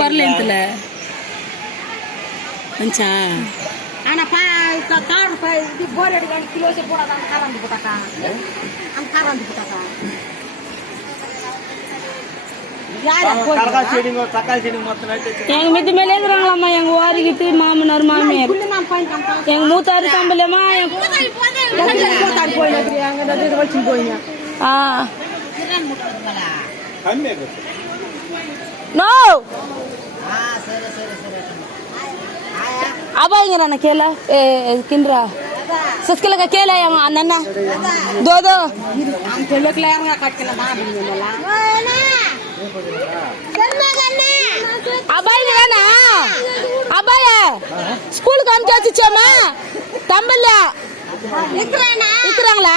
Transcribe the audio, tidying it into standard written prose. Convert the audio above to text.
வரல இதுல வந்துச்சா ஆனா கார் இது போர் அடிக்க கிலோஸே போடாத அந்த கார் வந்து போட்டாக்கா அந்த கார் வந்து போட்டாக்கா எங்க மித்து மேலே இருக்கிறாங்களாம்மா எங்க ஓரிக்கிட்டு மாமனார் மாமியார் எங்க மூத்தாரு தம்பலமா நோ అబ్బాయి కేలా కింద్రా సస్కలక కేలా అన్న దోదో అబ్బాయి రానా అబ్బాయ స్కూల్ కి పంపించామా తమ్మల్లా ఇక్కరాంగ్లా